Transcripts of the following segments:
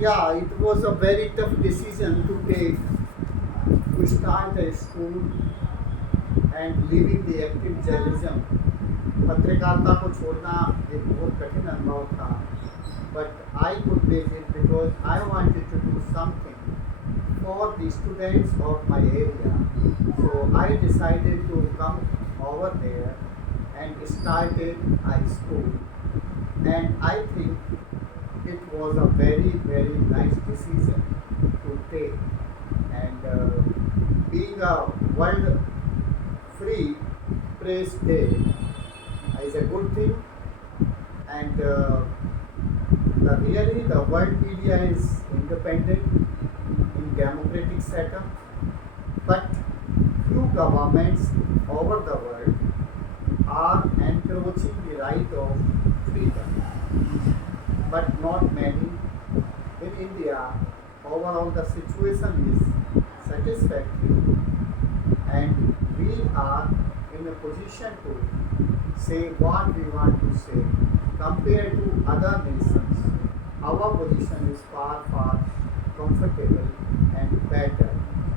Yeah, it was a very tough decision to take to start a school and leaving the active journalism. पत्रकारिता को छोड़ना एक बहुत कठिन अनुभव था, but I could make it because I wanted to do something for the students of my area. So I decided to come over there and started a school. And I think it was a very, very nice decision to take. And being a world free press day is a good thing. And the world media is independent in democratic setup, but few governments over the world are encroaching the right of freedom, but not many. In India, overall the situation is satisfactory, and we are in a position to say what we want to say. Compared to other nations, our position is far, far comfortable and better,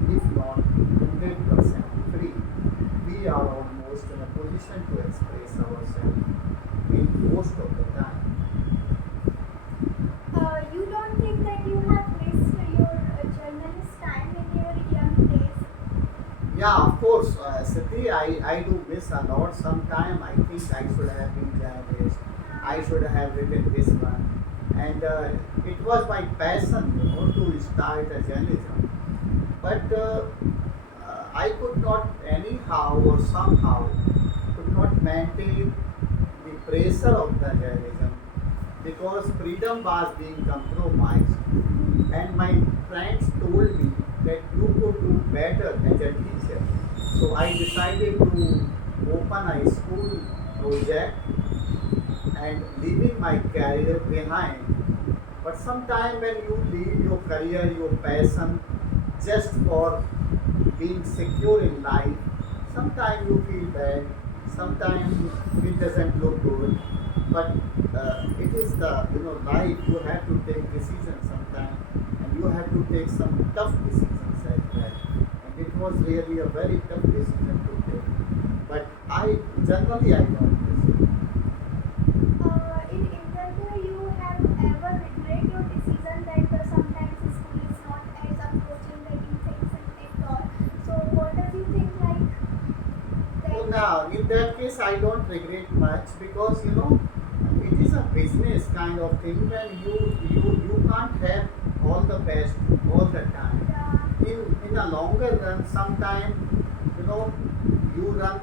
if not 100% free. We are almost in a position to express ourselves in most of the time. You don't think that you have missed your journalist time in your young days? Yeah, of course, Siddhi, I do miss a lot. Sometime I think I should have been journalist. I should have written this one. And it was my passion, to start a journalism. But I could not anyhow or somehow could not maintain the pressure of the journalism because freedom was being compromised. And my friends told me that you could do better as a teacher. So I decided to open a school project and leaving my career behind. But sometimes when you leave your career, your passion, just for being secure in life, sometimes you feel bad, sometimes it doesn't look good. But it is the life. You have to take decisions sometimes, and you have to take some tough decisions as well. And it was really a very tough decision to take. But I don't miss it. In interview, you have ever regret your decision that sometimes school is not as approaching that you think at all. So what does you think like So that? now, in that case, I don't regret much because it is a business kind of thing when you can't have all the best all the time. Yeah, In a longer run, sometime you know you run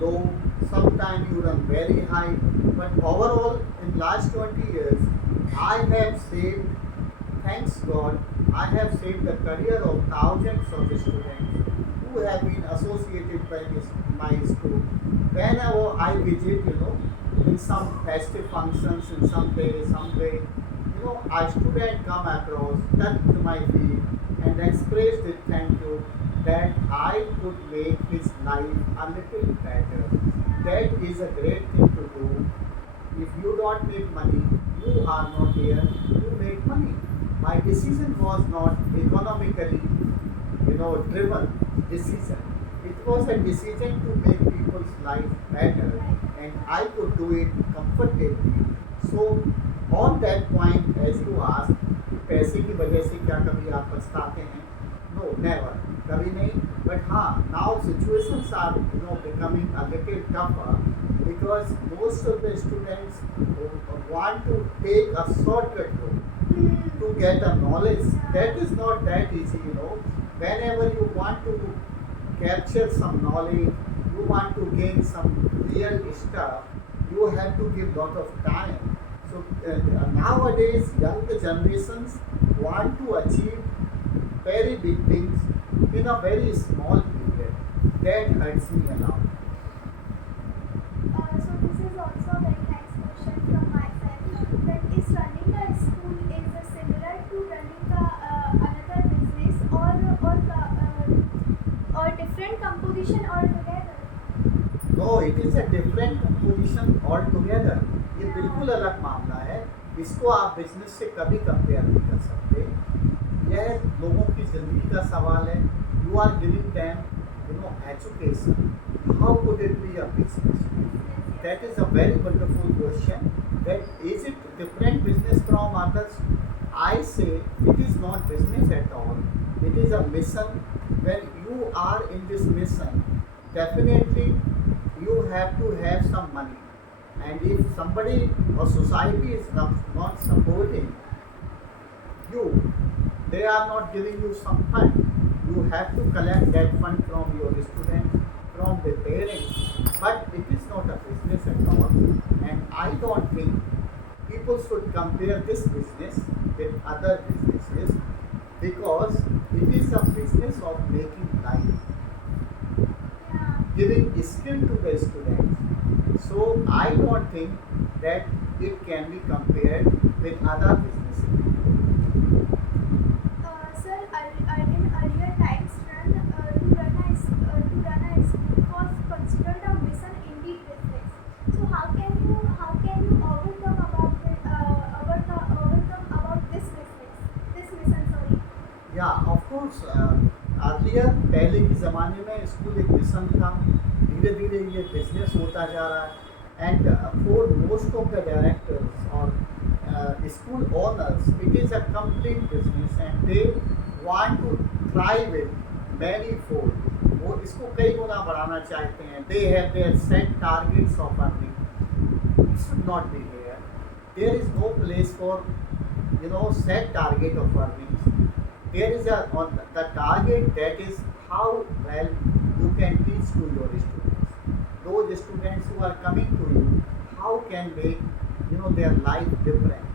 low, sometime you run very high. But overall, in last 20 years, I have saved, thanks God, I have saved the career of thousands of students who have been associated by my school. Whenever I visit, in some festive functions, in some day, some way, a student come across, touched my feet, and expressed it thank you that I could make his life a little better. That is a great thing to do. If you don't make money, you are not here to make money. My decision was not economically, driven decision. It was a decision to make people's life better, right. and I could do it comfortably. So, on that point, as you asked, कि पैसे की वजह से क्या कभी आप पछताते हैं? No, never. कभी नहीं. But हाँ, now situations are becoming a little tougher because most of the students want to take a shortcut route Hmm. to get a knowledge. Yeah. That is not that easy. Whenever you want to capture some knowledge, you want to gain some real stuff, you have to give lot of time. So nowadays, young generations want to achieve very big things in a very small period. That hurts me a lot. So this is also a very nice question from my side. That is running a school is similar to running another business or different composition altogether. No, it is a different composition altogether. ये Yeah. बिल्कुल अलग मामला है. इसको आप business से कभी compare नहीं कर सकते. यह लोगों की ज़िंदगी का सवाल है. You are giving them, education. How could it be a business? That is a very wonderful question. That is it different business from others? I say it is not business at all. It is a mission. When you are in this mission, definitely you have to have some money. And if somebody or society is not supporting you, they are not giving you some fund. You have to collect that fund from your students, from the parents. But it is not a business at all. And I don't think people should compare this business with other businesses, because it is a business of making life, Yeah. giving skill to the students. So I don't think that it can be compared with other businesses. Sir, in earlier times, to run a school was considered a mission indeed business. So how can you overcome about this mission? Sorry. या of course earlier पहले के ज़माने में school एक mission था. धीरे धीरे ये बिजनेस होता जा रहा है. And for most of the directors और school owners it is a complete business and they want to thrive in many fold. वो इसको कई गुना बढ़ाना चाहते हैं. They have their set targets of earning. It should not be there. There is no place for set target of earnings. There is the target, that is how well you can teach to your students. Those students who are coming to you, how can make their life different?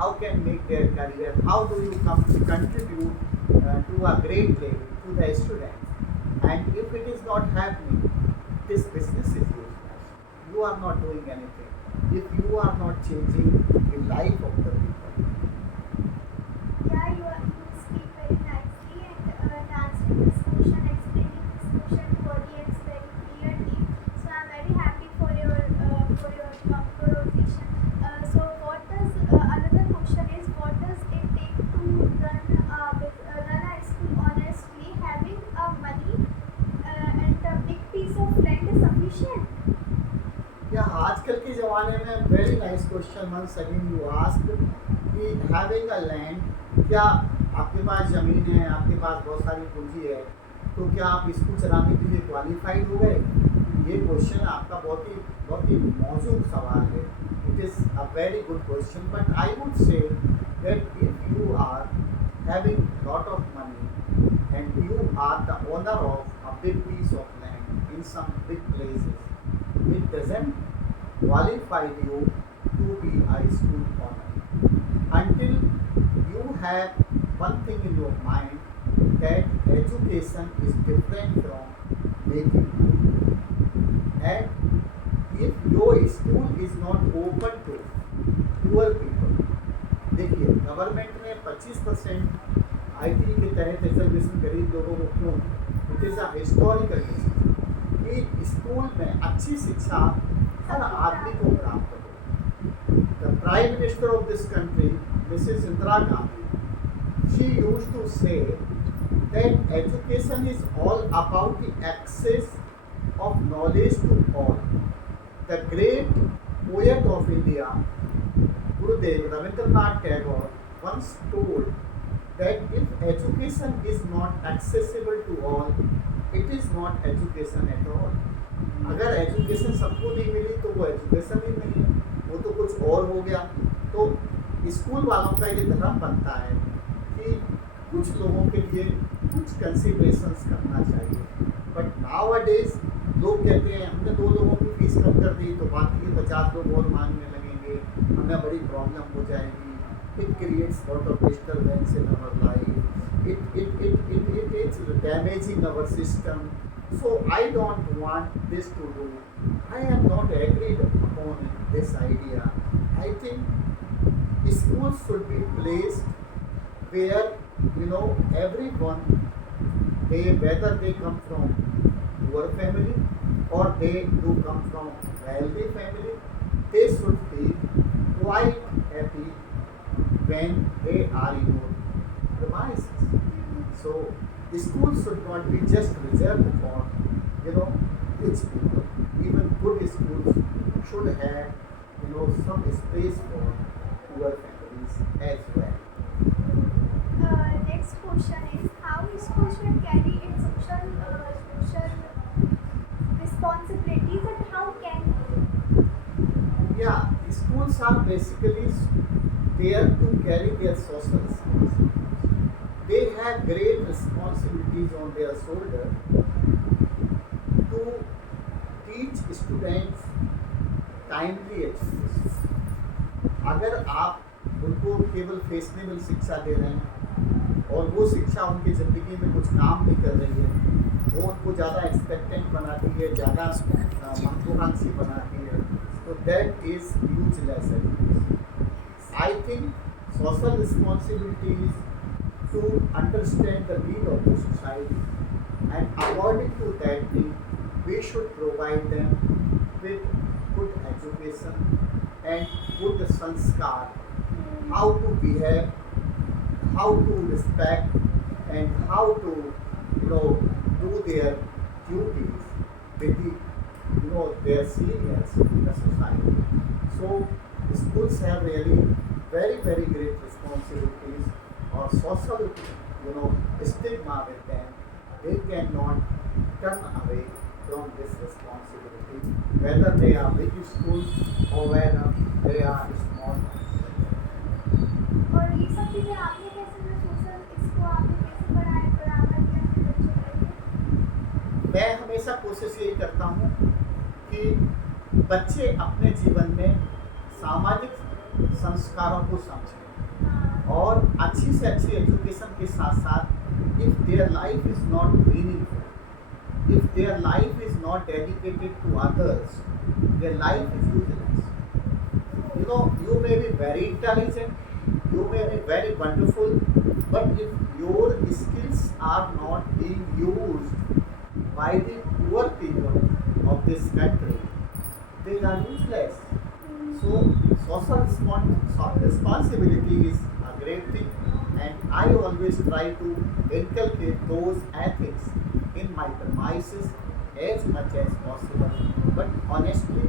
How can make their career? How do you contribute to a great level to the students? And if it is not happening, this business is useless. You are not doing anything if you are not changing the life of the people. Yeah, you speak very nicely and answering this question, explaining this question to audience very clearly. So I'm very happy for your conversation. So what does another question is, what does it take to run a school honestly? Having a money and a big piece of land is sufficient? या आजकल के ज़माने में very nice question once again you asked कि having a land, क्या आपके पास ज़मीन है, आपके पास बहुत सारी पूंजी है, तो क्या आप स्कूल चलाने के लिए क्वालिफाइड हो गए? ये क्वेश्चन आपका बहुत ही मौजूद सवाल है. It is a very good question, but I would say that if you are having lot of money and you are the owner of a big piece of land in some big places, it doesn't qualify you to be a school owner until you have one thing in your mind, that education is different from making money. And if your school is not open to poor people, देखिए government ने 25% ITE के तहत reservation गरीब लोगों को क्यों? It is a historical decision कि school में अच्छी शिक्षा हर आदमी को प्राप्त हो. The prime minister of this country Mrs Indira Gandhi, she used to say that education is all about the access of knowledge to all. The great poet of India, Gurudev Rabindranath Tagore, once told that if education is not accessible to all, it is not education at all. अगर education सबको नहीं मिली तो वो education ही नहीं है, वो तो कुछ और हो गया. तो स्कूल वालों का ये धर्म बनता है कि कुछ लोगों के लिए कुछ कंसिडरेशंस करना चाहिए. बट नाउ अ डेज लोग कहते हैं हमने 2 लोगों की फीस कम कर दी तो बाकी के 50 लोग और मांगने लगेंगे, हमें बड़ी प्रॉब्लम हो जाएगी. It creates lot of disturbance in our life. It is damaging our system. So I don't want this to do. I am not agreed upon this idea. I think schools should be placed where everyone, whether they come from poor family or they do come from wealthy family, they should be quite happy when they are in your premise. schools should not be just reserved for, you know, rich people. Even good schools should have, some space for poor families as well. Next question is how school should carry its social responsibilities and how can Yeah, schools are basically there to carry their social responsibilities. They have great responsibilities on their shoulder to teach students timely education. अगर आप उनको केवल fashionable शिक्षा दे रहे हैं और वो शिक्षा उनकी ज़िंदगी में कुछ काम नहीं कर रही है, वो उनको ज़्यादा एक्सपेक्टेंट बनाती है, ज़्यादा महत्वाकांक्षी बनाती है, तो that is useless education. I think social responsibility is to understand the need of the society, and according to that need we should provide them with good education and good sanskar, how to behave, how to respect, and how to do their duties with their seniors in the society. So schools have really very very great responsibilities or social stigma with them. They cannot turn away from this responsibility, whether they are big schools or whether they are small ones. और ये सब चीज़ें आपने कैसे social इसको आपने कैसे बढ़ावा दिया अपने बच्चों के लिए? मैं हमेशा कोशिश यही करता हूँ कि बच्चे अपने जीवन में सामाजिक संस्कारों को समझें और अच्छी से अच्छी एजुकेशन के साथ साथ if their life is not meaningful, if their life is not dedicated to others, their life is useless. You may be very intelligent, you may be very wonderful, but if your skills are not being used by the poor people of this country, they are useless. So social responsibility is a great thing, and I always try to inculcate those ethics in my premises as much as possible. But honestly,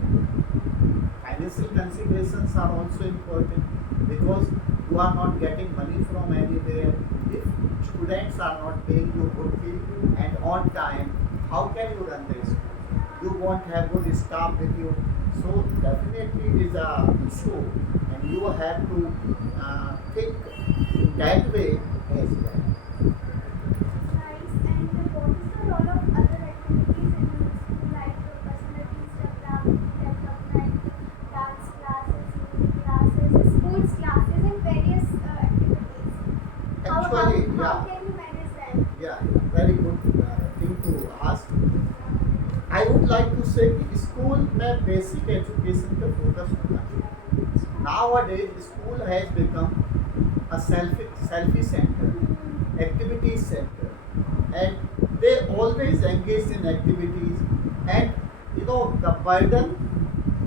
financial considerations are also important because you are not getting money from anywhere. If students are not paying you good fee and on time, how can you run the school? You won't have good staff with you. So definitely it is a issue, and you have to think in that way as well. Nice. And what is the role of other activities in school, like personalities development, dance classes, music classes, sports classes, and various activities? Actually, How yeah, can you manage them? yeah, very good thing to ask. I would like to say कि school में basic education पे focus होना चाहिए. Nowadays, school has become a selfie center, activity center, and they always engage in activities, and the burden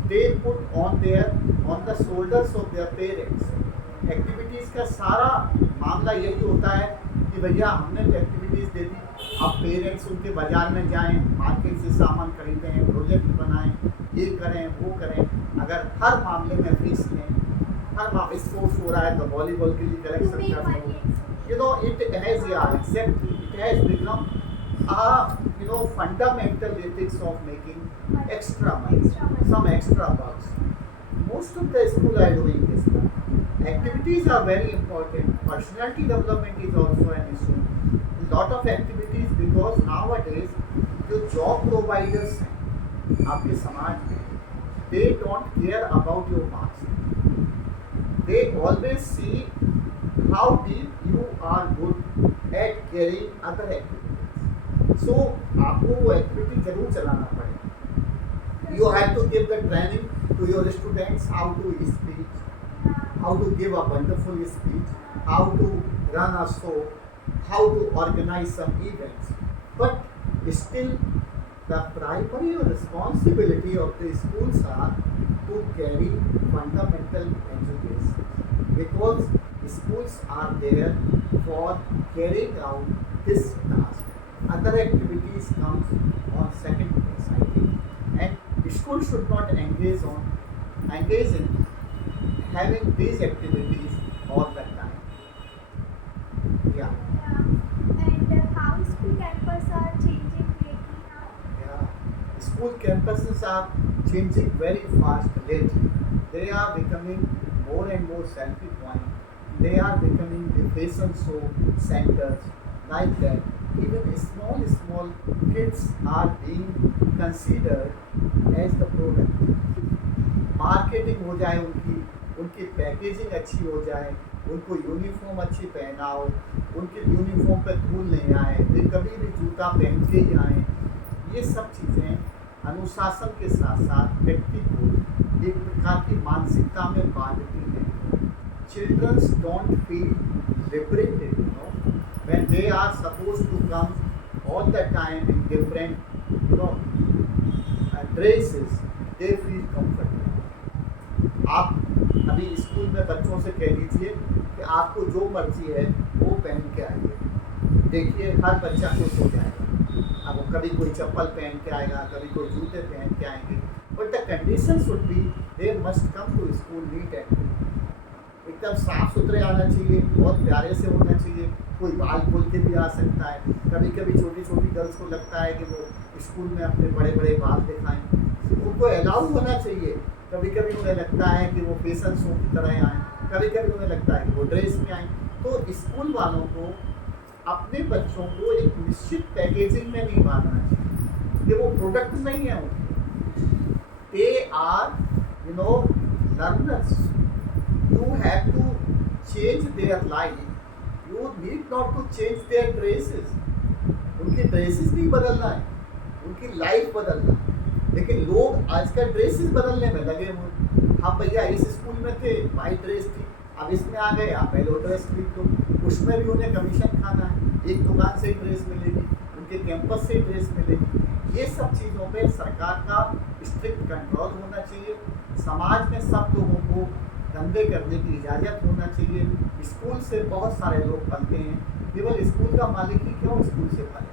they put on the shoulders of their parents. Activities का सारा मामला यही होता है कि भैया हमने तो एक्टिविटीज़ दे दी, अब पेरेंट्स उनके बाज़ार में जाएं, मार्केट से सामान खरीदें, प्रोजेक्ट बनाएं, ये करें वो करें. अगर हर मामले में फीस लें, हर मामले स्पोर्ट्स हो रहा है तो वॉलीबॉल के लिए कलेक्शन कर लो. It has, yeah, exactly, it has become a fundamental ethics of making extra money, some extra bucks. Most of the school are doing this now. Activities are very important. Personality development is also an issue. Lot of activities because nowadays जो job providers हैं आपके समाज में, they don't care about your marks. They always see how deep you are good at carrying other activities. So आपको वो activity जरूर चलाना पड़ेगा. You have to give the training to your students how to speak, how to give a wonderful speech, how to run a show, how to organize some events. But still, the primary responsibility of the schools are to carry fundamental education, because schools are there for carrying out this task. Other activities comes on second place, I think, and school should not engage in having these activities all the time. Yeah, Yeah. And how school campus are changing lately now? yeah. School campuses are changing very fast lately. They are becoming more and more selfie point. They are becoming the fashion show centers like that. Even small kids are being considered as the product. Marketing हो जाए उनकी, उनकी packaging अच्छी हो जाए, उनको uniform अच्छी पहनाओ, उनके यूनिफॉर्म पे धूल नहीं आए, वे कभी भी जूता पहन के ही आए। ये सब चीज़ें अनुशासन के साथ साथ व्यक्ति को एक प्रकार की मानसिकता में बांधती हैं। Childrens don't feel liberated, when they are supposed to come all the time in different, dresses, they feel comfortable. आप अभी स्कूल में बच्चों से कह दीजिए कि आपको जो मर्जी है वो पहन के आइए, देखिए हर बच्चा खुश हो जाएगा। अब वो कभी कोई चप्पल पहन के आएगा, कभी कोई जूते पहन के आएंगे, but the condition should be they must come to school neat and clean. एकदम साफ सुथरे आना चाहिए, बहुत प्यारे से होना चाहिए। कोई बाल खोल के भी आ सकता है। कभी कभी छोटी छोटी गर्ल्स को लगता है कि वो स्कूल में अपने बड़े बड़े बाल दिखाएं, उनको अलाउ होना चाहिए। कभी कभी उन्हें लगता है कि वो फैशन शो की तरह आएँ, कभी कभी उन्हें लगता है कि वो ड्रेस में आएँ। तो स्कूल वालों को अपने बच्चों को एक निश्चित पैकेजिंग में नहीं बांधना चाहिए कि वो प्रोडक्ट नहीं है उनके। They are learners. You have to change their life. You need not to change their dresses. उनकी ड्रेसेस नहीं बदलना है, उनकी लाइफ बदलना है। लेकिन लोग आजकल ड्रेसेस बदलने में लगे हुए। हम भैया इस स्कूल में थे, वाइट ड्रेस थी, अब इसमें आ गए, आप येलो ड्रेस खरीद लो। उसमें भी उन्हें कमीशन खाना है, एक दुकान से ही ड्रेस मिलेगी, उनके कैंपस से ही ड्रेस मिलेगी। ये सब चीज़ों पे सरकार का स्ट्रिक्ट कंट्रोल होना चाहिए। समाज में सब लोगों को धंधे करने की इजाज़त होना चाहिए। स्कूल से बहुत सारे लोग पलते हैं, केवल स्कूल का मालिक ही क्यों स्कूल से पले।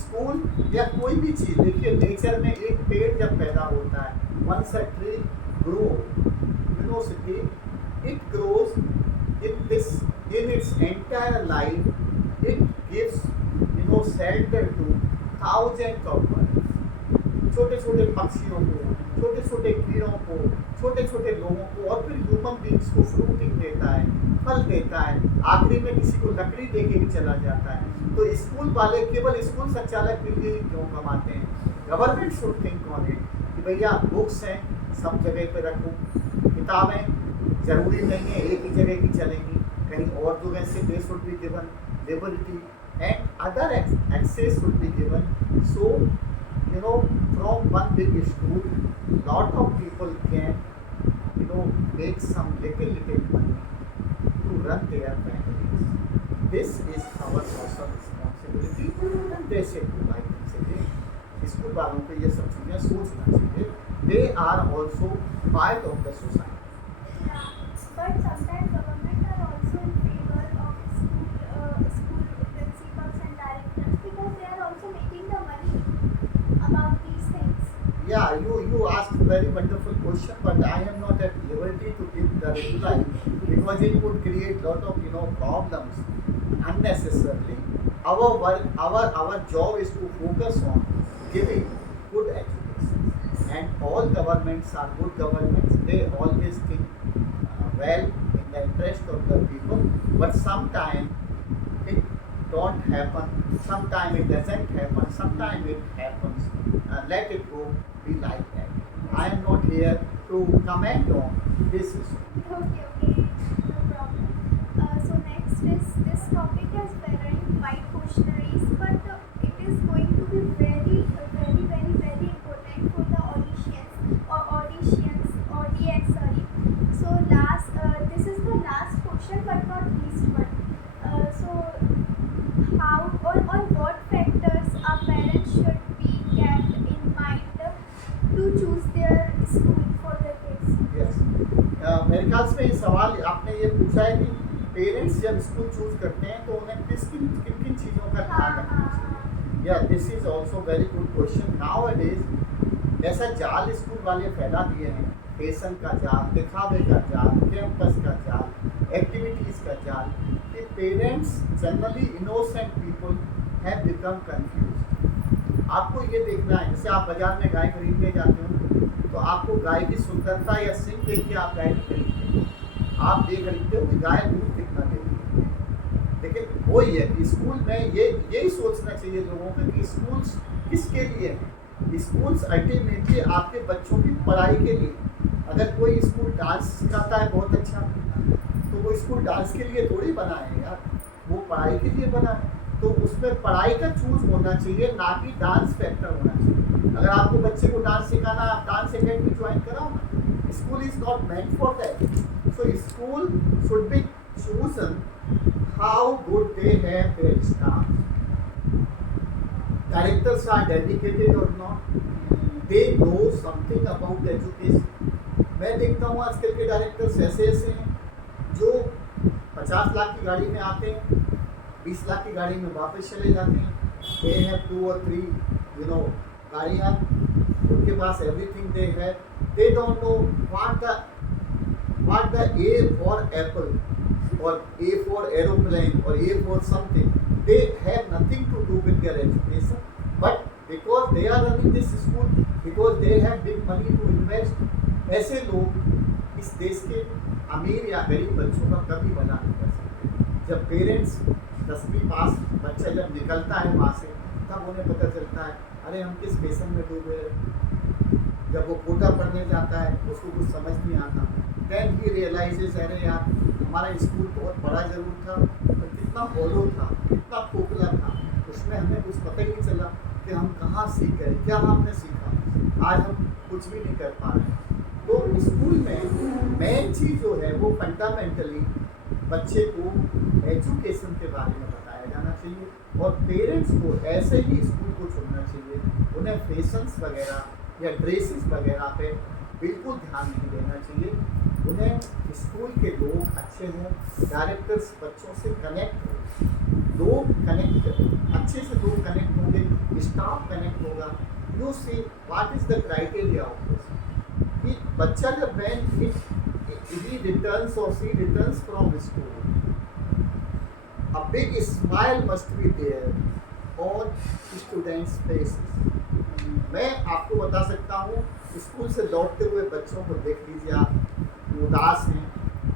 स्कूल या कोई भी चीज़, देखिए नेचर में एक पेड़ जब पैदा होता है, once a tree grow, it grows in its entire life, it gives shelter to thousands of birds, छोटे छोटे पक्षियों को, छोटे छोटे कीड़ों को, छोटे छोटे लोगों को, और फिर ह्यूमन बींग्स को फ्रूटिंग देता है, फल देता है, आखिरी में किसी को लकड़ी दे के भी चला जाता है। तो स्कूल वाले केवल स्कूल संचालक के लिए ही क्यों कमाते हैं? Government should think on it कि भैया बुक्स हैं सब जगह पे रखो, किताबें ज़रूरी नहीं है एक ही जगह की चलेंगी, कहीं और जगह से they should be given liberty and other access should be given. So from one big school, lot of people can, make some little money to run their families. This is our social responsibility, and they should do like this. School वालों को ये सब चीज़ें सोचना चाहिए। They are also part of the society. Yeah, but sometimes government are also in favor of school principals and directors because they are also making the money about these things. Yeah, you asked a very wonderful question, but I am not at liberty to give the reply because it would create lot of problems unnecessarily. Our work, our job is to focus on giving good education, and all governments are good governments. They always think well in the interest of the people, but sometimes it don't happen, sometimes it doesn't happen, sometimes it happens. Let it go, be like that. I am not here to comment on this issue. Okay, no problem. So next is this topic has very wide questionnaires, but it is going to be very important for the audience. Sorry. So this is the last question, but not least one. So how or what factors a parent should be kept in mind to choose their school for their kids? Yes. मेरे ख्याल से ये सवाल आपने ये पूछा है कि पेरेंट्स जब स्कूल चूज करते हैं तो उन्हें किन किन चीज़ों का हाँ ध्यान रखना हाँ चाहिए। या this is also very good question. Now days ऐसा जाल स्कूल वाले फैला दिए हैं, फैशन का जाल, दिखावे का जाल, कैंपस का जाल, एक्टिविटीज़ का जाल, कि parents generally innocent people have become confuse. आपको ये देखना है, जैसे आप बाजार में गाय खरीदने जाते हो तो आपको गाय की सुंदरता या सिंग देख के आप गाय नहीं खरीदते हो, आप ये खरीदते हो कि गाय दूध कितना देती है। लेकिन वही है कि स्कूल में यही सोचना चाहिए लोगों को कि स्कूल्स किसके लिए हैं। स्कूल्स अल्टीमेटली आपके बच्चों की पढ़ाई के लिए। अगर कोई स्कूल डांस सिखाता है बहुत अच्छा, तो वो स्कूल डांस के लिए थोड़ी बना है यार, वो पढ़ाई के लिए बना है। तो उसमें पढ़ाई का चूज होना चाहिए, ना कि डांस फैक्टर होना चाहिए। अगर आपको बच्चे को डांस सिखाना है, आप डांस एकेडमी ज्वाइन कराओ ना। School is not meant for that. So school should B chosen how good they have their staff. Directors are dedicated or not. They know something about education. मैं देखता हूँ आजकल के डायरेक्टर्स ऐसे हैं जो 50 लाख की गाड़ी में आते हैं, 20 लाख की गाड़ी में वापस चले जाते हैं। दे हैव 2 or 3 गाड़ियाँ, उनके पास एवरीथिंग दे है। They don't know what the A for apple or A for aeroplane or A for something. They have nothing to do with their education, but because they are running this school, because they have big money to invest, ऐसे लोग इस देश के अमीर या गरीब बच्चों का कभी भला नहीं कर सकते। जब पेरेंट्स 10वीं पास बच्चा जब निकलता है वहाँ से, तब उन्हें पता चलता है अरे हम किस फैशन में डूबे। जब वो कोटा पढ़ने जाता है उसको कुछ समझ नहीं आता, देन ही रियलाइजेस अरे यार हमारा स्कूल बहुत बड़ा ज़रूर था पर कितना हॉलो था, कितना खोखला था, उसमें हमें कुछ पता ही नहीं चला कि हम कहाँ सीख गए, क्या हमने सीखा। आज हम कुछ भी नहीं कर पा रहे। तो स्कूल में मेन चीज़ जो है वो फंडामेंटली बच्चे को एजुकेशन के बारे में बताया जाना चाहिए और पेरेंट्स को ऐसे ही स्कूल को चुनना चाहिए। उन्हें फैशंस वगैरह या ड्रेसेस वगैरह पे बिल्कुल ध्यान नहीं देना चाहिए। उन्हें स्कूल के लोग अच्छे हों, डायरेक्टर्स बच्चों से कनेक्ट हो, लोग कनेक्ट करें, अच्छे से लोग कनेक्ट होंगे, स्टाफ कनेक्ट होगा। You see what is the criteria of this, कि बच्चा जब when he returns or she returns from school, a big smile must be there on students' faces. मैं आपको बता सकता हूँ, स्कूल से लौटते हुए बच्चों को देख लीजिए आप, उदास हैं,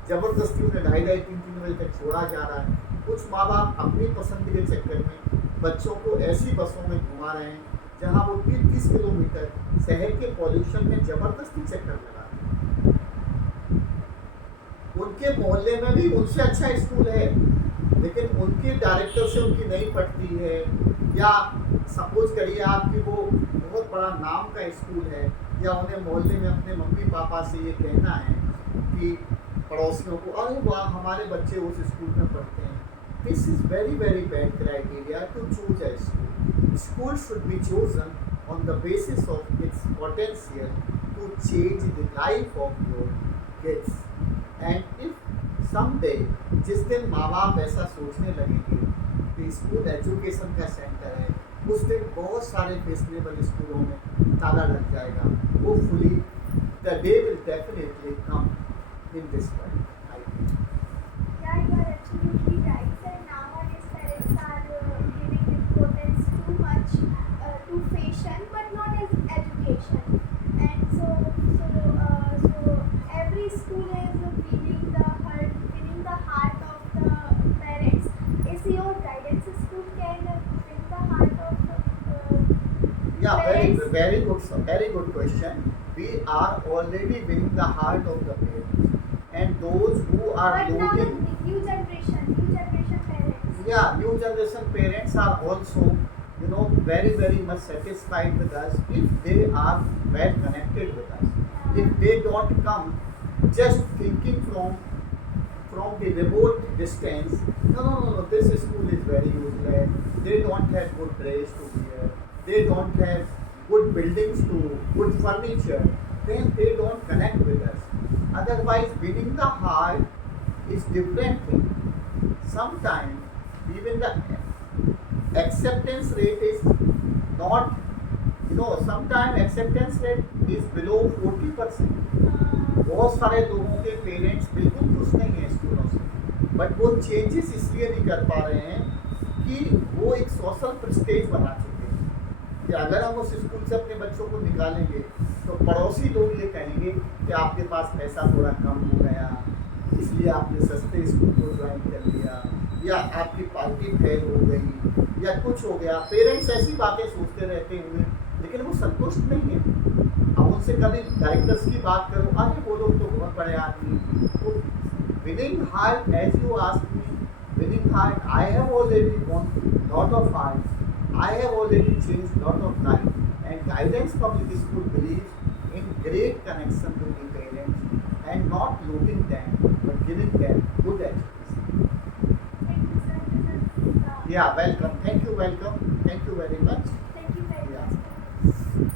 ज़बरदस्ती उन्हें 2:30-3 बजे तक छोड़ा जा रहा है। कुछ माँ बाप अपनी पसंद के चक्कर में बच्चों को ऐसी बसों में घुमा रहे हैं जहाँ वो 30-30 किलोमीटर शहर के पॉल्यूशन में ज़बरदस्ती चक्कर लगा रहे हैं। उनके मोहल्ले में भी उनसे अच्छा स्कूल है, लेकिन उनके डायरेक्टर से उनकी नहीं पटती है, या सपोज करिए आप कि वो बहुत बड़ा नाम का स्कूल है, या उन्हें मोहल्ले में अपने मम्मी पापा से ये कहना है कि पड़ोसियों को अरे वाह हमारे बच्चे उस स्कूल में पढ़ते हैं। This is very very bad criteria to choose a school. School should be chosen on the basis of its potential to change the life of your kids. And if someday, जिस दिन माँ बाप ऐसा सोचने लगेंगे कि स्कूल एजुकेशन का centre है, उस दिन बहुत सारे फैशनेबल स्कूलों में ताला लग जाएगा। Hopefully the day will definitely come in this world, I think. Yeah, you are absolutely right. And nowadays parents are giving importance too much to fashion, but not as education. And so every school is winning the heart of the parents. Is your guidance school can win the heart of Yeah, parents? very good question. We are already winning the heart of the parents, and those who are But now the looking. new generation parents. Yeah, new generation parents are also, very much satisfied with us if they are well connected with us. If they don't come just thinking from the remote distance, no, this school is very useless, they don't have good dress to wear, they don't have good buildings to, good furniture, then they don't connect with us. Otherwise, winning the heart is different thing. Sometimes even the acceptance rate is not, sometimes acceptance rate is below 40%. बहुत सारे लोगों के parents बिल्कुल खुश नहीं हैं स्कूलों से, बट वो चेंजेस इसलिए नहीं कर पा रहे हैं कि वो एक सोशल प्रेस्टेज बना चुके हैं कि अगर हम उस स्कूल से अपने बच्चों को निकालेंगे तो पड़ोसी लोग ये कहेंगे कि आपके पास पैसा थोड़ा कम हो गया, इसलिए आपने सस्ते स्कूल को ज्वाइन कर लिया, या आपकी पार्टी फेल हो गई, या कुछ हो गया। पेरेंट्स ऐसी बातें सोचते रहते हुए लेकिन वो संतुष्ट नहीं है। अब उनसे कभी डायरेक्टर्स की बात करो, अरे वो लोग तो बहुत बड़े आदमी। तो winning heart, as you ask me, winning heart, I have already won lot of hearts, I have already changed lot of lives, and Guidance Public School believes in great connection with the parents and not looting them but giving them good education. Thank you, sir. This is Yeah, welcome. Thank you, welcome. Thank you very much.